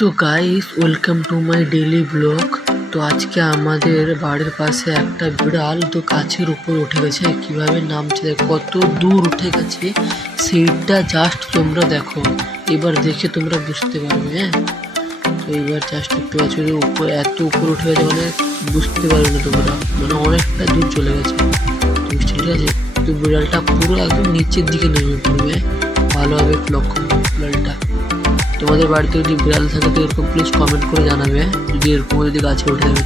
তো guys, welcome to my daily blog. তো আজকে আমাদের বাড়ির পাশে একটা বিড়াল তো গাছের উপর উঠে গেছে। কিভাবে নামছে দেখো, কত দূর উঠে গেছে সেইটা জাস্ট তোমরা দেখো। এবার দেখে তোমরা বুঝতে পারবে। হ্যাঁ, তো এবার জাস্ট একটু আছে উপর, এত উপর উঠে গেছে মানে বুঝতে পারবে না তোমরা, মানে অনেকটা দূর চলে গেছে। তো ঠিক আছে, তো বিড়ালটা পুরো একদম নিচের দিকে নেমে পড়বে। ভালোভাবে লক্ষ্য করো বিড়ালটা। তোমাদের বাড়িতে যদি বিড়াল থাকে তো এরকম প্লিজ কমেন্ট করে জানাবে, যদি এরকম যদি গাছে উঠে যাবে।